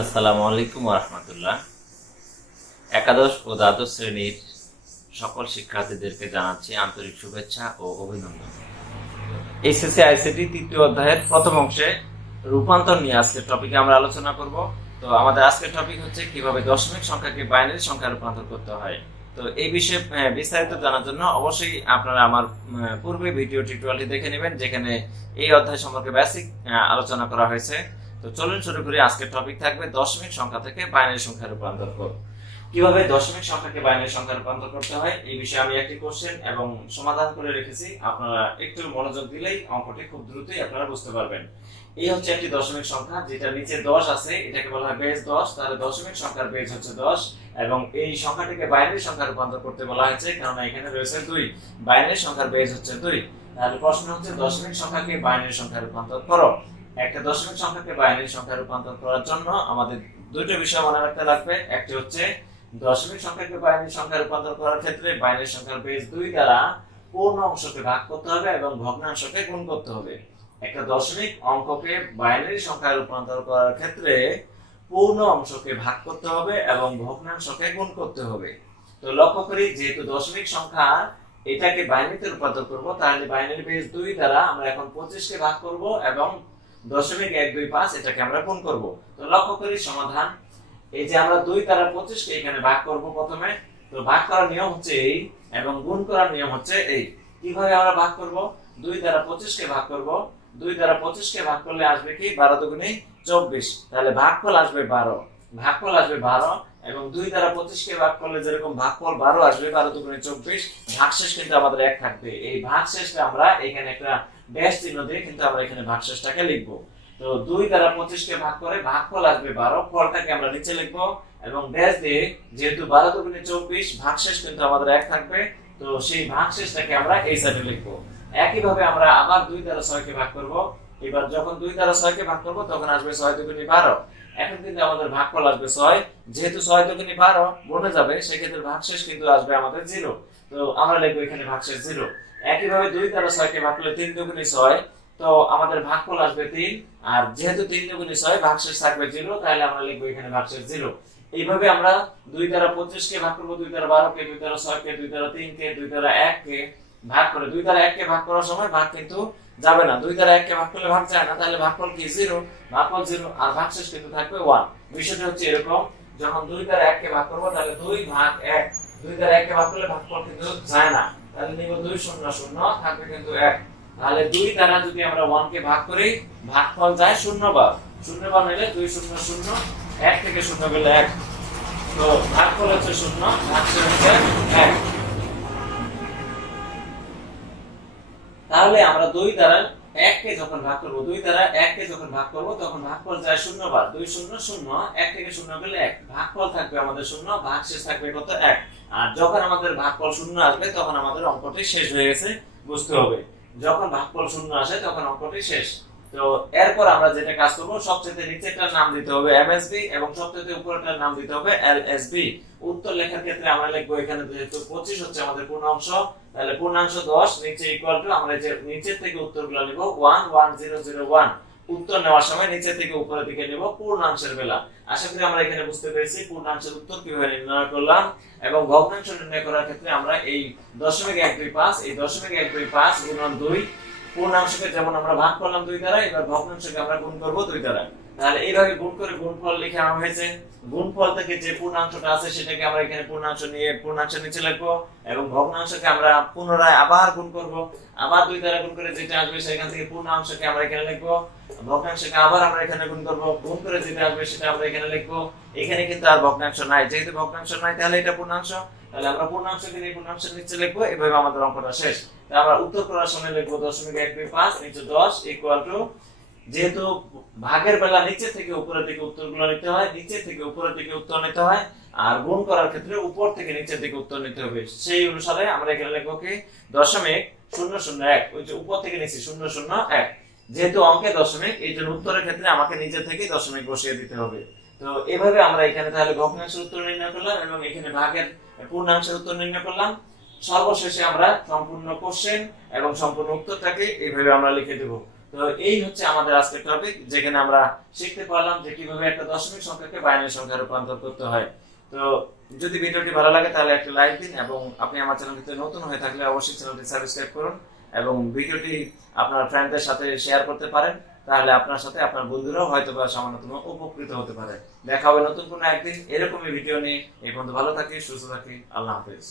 আসসালামু আলাইকুম ওয়া রাহমাতুল্লাহ। একাদশ ও দ্বাদশ শ্রেণীর সকল শিক্ষার্থীদেরকে জানাচ্ছি আন্তরিক শুভেচ্ছা ও অভিনন্দন। এইচএসসি আইসিটি তৃতীয় অধ্যায়ের প্রথম অংশে রূপান্তর নিয়ে আজকের টপিকে আমরা আলোচনা করব। তো আমাদের আজকের টপিক হচ্ছে কিভাবে দশমিক সংখ্যাকে বাইনারি সংখ্যায় রূপান্তর করতে হয়। তো এই বিষয়ে বিস্তারিত জানার জন্য অবশ্যই আপনারা আমার পূর্বে ভিডিও টিউটোরিয়ালটি দেখে নেবেন, যেখানে এই অধ্যায় সম্পর্কে বেসিক আলোচনা করা হয়েছে। তো চলুন শুরু করি। আজকের টপিক থাকবে দশমিক সংখ্যা থেকে বাইনারি সংখ্যায় রূপান্তর করব। কিভাবে দশমিক সংখ্যাকে বাইনারি সংখ্যায় রূপান্তর করতে হয় এই বিষয়ে আমি একটি কোশ্চেন এবং সমাধান করে রেখেছি। আপনারা একটু মনোযোগ দিলেই অঙ্কটি খুব দ্রুতই আপনারা বুঝতে পারবেন। এই হচ্ছে একটি দশমিক সংখ্যা, যেটা নিচে 10 আছে, এটাকে বলা হয় বেস 10। তাহলে দশমিক সংখ্যার বেস হচ্ছে 10 এবং এই সংখ্যাটিকে বাইনারি সংখ্যায় রূপান্তর করতে বলা হয়েছে, কারণ এখানে রয়েছে 2। বাইনারি সংখ্যার বেস হচ্ছে 2। তাহলে প্রশ্ন হচ্ছে দশমিক সংখ্যাকে বাইনারি সংখ্যায় রূপান্তর করো। একটা দশমিক সংখ্যাকে বাইনারি সংখ্যায় রূপান্তর করার জন্য আমাদের দুটো বিষয় মনে রাখতে লাগবে। একটি হচ্ছে দশমিক সংখ্যাকে বাইনারি সংখ্যায় রূপান্তর করার ক্ষেত্রে বাইনারি সংখ্যার বেস 2 দ্বারা পূর্ণ অংশকে ভাগ করতে হবে এবং ভগ্নাংশকে গুণ করতে হবে। একটা দশমিক অঙ্ককে বাইনারি সংখ্যায় রূপান্তর করার ক্ষেত্রে পূর্ণ অংশকে ভাগ করতে হবে এবং ভগ্নাংশকে গুণ করতে হবে। তো লক্ষ্য করি, যেহেতু দশমিক সংখ্যা এটাকে বাইনারিতে রূপান্তর করব, তাহলে বাইনারি বেস 2 দ্বারা আমরা এখন 25 কে ভাগ করব এবং 0.125 এটাকে আমরা গুণ করব। তো লক্ষ্য করি সমাধান। এই যে আমরা 2 দ্বারা 25 কে এখানে ভাগ করব প্রথমে। তো ভাগ করার নিয়ম হচ্ছে এই এবং গুণ করার নিয়ম হচ্ছে এই। কিভাবে আমরা ভাগ করব? 2 দ্বারা 25 কে ভাগ করব। 2 দ্বারা 25 কে ভাগ করলে আসবে কি? 12 দুগুণে 24। তাহলে ভাগফল আসবে 12। ভাগফল আসবে 12 এবং 2 দ্বারা 25 কে ভাগ করলে যেরকম ভাগফল 12 আসবে, 12 দুগুণে 24। ভাগশেষ কিন্তু আমাদের 1 থাকবে। এই ভাগশেষটা আমরা এখানে একটা ড্যাশ চিহ্ন দিয়ে কিন্তু আমরা এখানে ভাগশেষটাকে লিখব। তো 2 দ্বারা 25 কে ভাগ করে ভাগফল আসবে 12। ফলটাকে আমরা নিচে লিখব এবং ড্যাশ দিয়ে, যেহেতু 12 দুগুণে 24, ভাগশেষ কিন্তু আমাদের 1 থাকবে। তো সেই ভাগশেষটাকে আমরা এই সাইডে লিখব। একই ভাবে আমরা আবার 2 দ্বারা 6 কে ভাগ করব। এবার যখন 2 দ্বারা 6 কে ভাগ করব তখন আসবে 6 দুগুণে 12। এখন কিন্তু আমাদের ভাগফল আসবে 6। যেহেতু 6 দুগুণে 12 বনে যাবে, সেক্ষেত্রে ভাগশেষ কিন্তু আসবে আমাদের 0। তো আমরা লিখব এখানে ভাগশেষ 0। একই ভাবে 2 দ্বারা 6 কে ভাগ করলে 3 দুগুণে 6। তো আমাদের ভাগফল আসবে 3। আর যেহেতু 3 দুগুণে 6, ভাগশেষ থাকবে 0, তাহলে আমরা লিখব এখানে ভাগশেষ 0। এইভাবে আমরা 2 দ্বারা 25 কে ভাগ করব, 2 দ্বারা 12 কে, 2 দ্বারা 6 কে, 2 দ্বারা 3 কে, 2 দ্বারা 1 কে ভাগ করে। 2 দ্বারা 1 কে ভাগ করার সময় ভাগ কিন্তু যাবে না। 2 দ্বারা 1 কে ভাগ করলে ভাগ যায় না, তাহলে ভাগফল কি? 0। ভাগফল 0 আর ভাগশেষ কিন্তু থাকবে 1। বিষয়টা হচ্ছে এরকম, যখন 2 দ্বারা 1 কে ভাগ করব তাহলে 2 ভাগ 1। 2 দ্বারা 1 কে ভাগ করলে ভাগফল কিন্তু যায় না, তাহলে নিব 2 0 0, থাকবে কিন্তু 1। তাহলে 2 দ্বারা যদি আমরা 1 কে ভাগ করি, ভাগফল যায় 0 বার। 0 বার নিলে 2 0 0, 1 থেকে 0 গেলে 1। তো ভাগফল হচ্ছে 0, ভাগশেষ হচ্ছে 1। তাহলে আমরা 2 দ্বারা 1 কে যখন ভাগ করব, 2 দ্বারা 1 কে যখন ভাগ করব তখন ভাগফল যায় 0 বার। 2 0 0, 1 থেকে 0 গেলে 1। ভাগফল থাকবে আমাদের 0, ভাগশেষ থাকবে কত? 1। আর যখন আমাদের ভাগফল 0 আসবে তখন আমাদের অঙ্কটি শেষ হয়ে গেছে, বুঝতে হবে। যখন ভাগফল 0 আসে তখন অঙ্কটি শেষ। তো এরপর আমরা যেটা কাজ করব, সবচেয়ে নিচেরটার নাম দিতে হবে এমএসবি এবং সবচেয়ে উপরেরটার নাম দিতে হবে এলএসবি। উত্তর লেখার ক্ষেত্রে আমরা লিখব এখানে যেহেতু 25 হচ্ছে আমাদের পূর্ণাংশ, তাহলে পূর্ণাংশ 10 নিচে ইকুয়াল টু, আমরা যে নিচের থেকে উত্তরগুলো নিব 1 1 0 0 1। উত্তর নেওয়ার সময় নিচে থেকে উপরের দিকে নিব পূর্ণাংশের বেলা। আশা করি আমরা এখানে বুঝতে পেরেছি পূর্ণাংশের উত্তর কিভাবে নির্ণয় করলাম। এবং ভগ্নাংশ নির্ণয় করার ক্ষেত্রে আমরা এই 0.125, এই 0.125 গুণন 2, পূর্ণাংশকে যেমন আমরা ভাগ করলাম 2 দ্বারা, এবার ভগ্নাংশকে আমরা গুণ করব 2 দ্বারা। তাহলে এইভাবে গুণ করে গুণফল লিখে আনা হয়েছে। গুণফল থেকে যে পূর্ণাংশটা আছে সেটাকে আমরা এখানে পূর্ণাংশ নিয়ে পূর্ণাংশের নিচে লিখবো এবং ভগ্নাংশকে আমরা পুনরায় আবার গুণ করব। আবার 2 দ্বারা গুণ করে যেটা আসবে সেখান থেকে পূর্ণাংশকে আমরা এখানে লিখবো, ভগ্নাংশকে আবার আমরা এখানে গুণ করব। গুণ করে যেটা আসবে সেটা আমরা এখানে লিখবো। এখানে কিন্তু আর ভগ্নাংশ নাই, যেহেতু ভগ্নাংশ নাই তাহলে এটা পূর্ণাংশ। তাহলে আমরা পূর্ণাংশকে নিয়ে পূর্ণাংশের নিচে লিখবো। এভাবে আমাদের অঙ্কটা শেষ। তাহলে আমরা উত্তর করার সময় লিখবো 0.125 নিচে 10 ইকুয়াল টু, যেহেতু ভাগের বেলা নিচে থেকে উপরের দিকে উত্তরগুলো নিতে হয়, নিচে থেকে উপরের দিকে উত্তর নিতে হয়, আর গুণ করার ক্ষেত্রে উপর থেকে নিচের দিকে উত্তর নিতে হবে। সেই অনুসারে আমরা এখানে লিখবো কি 0.001, ওই যে উপর থেকে নিচে 001। যেহেতু অঙ্কে দশমিক, এই জন্য উত্তরের ক্ষেত্রে আমাকে নিচে থেকে দশমিক বসিয়ে দিতে হবে। তো এভাবে আমরা এখানে তাহলে ভগ্নাংশের উত্তর নির্ণয় করলাম এবং এখানে ভাগের পূর্ণাংশের উত্তর নির্ণয় করলাম। সর্বশেষে আমরা সম্পূর্ণ কোশ্চেন এবং সম্পূর্ণ উত্তরটাকে এইভাবে আমরা লিখে দেব। তো এই হচ্ছে আমাদের আজকের টপিক, যেখানে আমরা শিখতে পারলাম যে কিভাবে একটা দশমিক সংখ্যাকে বাইনারি সংখ্যায় রূপান্তর করতে হয়। তো যদি ভিডিওটি ভালো লাগে তাহলে একটা লাইক দিন, এবং আপনি আমার চ্যানেলটিতে নতুন হয়ে থাকলে অবশ্যই চ্যানেলটি সাবস্ক্রাইব করুন এবং ভিডিওটি আপনার ফ্রেন্ডদের সাথে শেয়ার করতে পারেন। তাহলে আপনার সাথে আপনার বন্ধুরাও হয়তো বা সামান্যতম উপকৃত হতে পারে। দেখা হবে নতুন কোনো একদিন এরকমই ভিডিও নিয়ে। এই পর্যন্ত ভালো থাকি, সুস্থ থাকি, আল্লাহ হাফেজ।